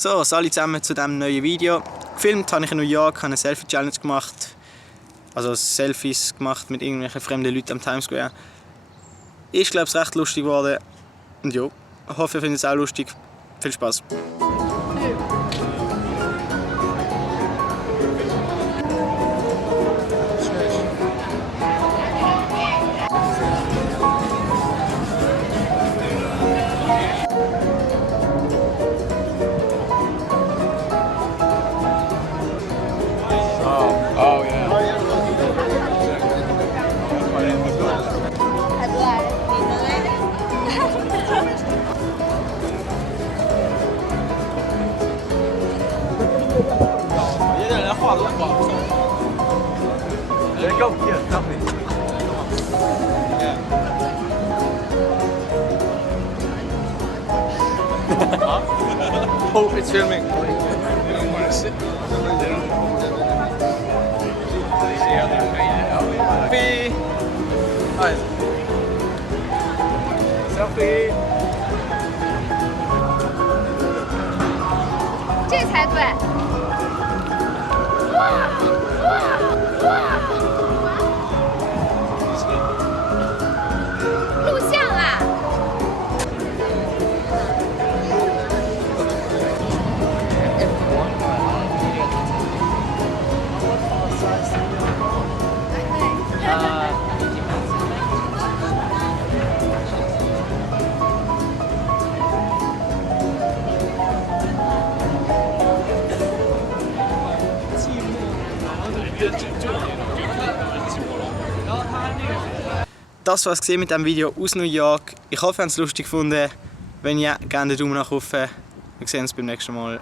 So, alle zusammen zu diesem neuen Video. Gefilmt habe ich in New York, habe eine Selfie-Challenge gemacht. Also Selfies gemacht mit irgendwelchen fremden Leuten am Times Square. Ist, glaube ich, recht lustig geworden. Und ja, ich hoffe, ihr findet es auch lustig. Viel Spaß! Oh yeah. There you go. Here, help me. Oh, it's filming. Selfie. Nice. Selfie. 这才对。录像啊！Das war es mit diesem Video aus New York. Ich hoffe, ihr habt es lustig gefunden. Wenn ja, gerne einen Daumen nach oben. Wir sehen uns beim nächsten Mal.